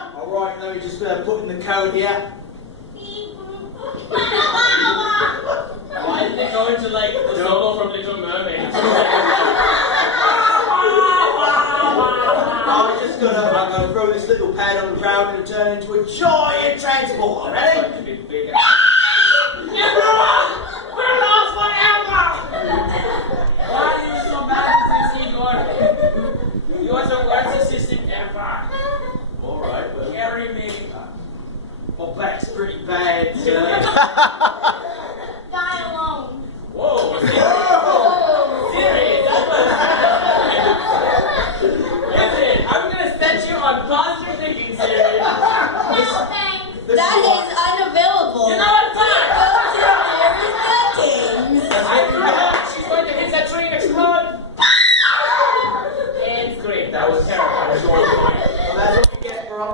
Alright, let me just put in the code here. Why did they go into like the solo from Little Mermaid? I'm gonna throw this little pad on the ground and turn it into a giant transporter. Ready? You grew up! We're lost forever! Why are you so bad at this, Igor? You're the worst assistant ever. Alright, well. Carry me. My back's pretty bad, sir. Die alone. Whoa! Serious? Listen, I'm gonna set you on positive thinking, Siri. No thanks. That is unavailable. You know what?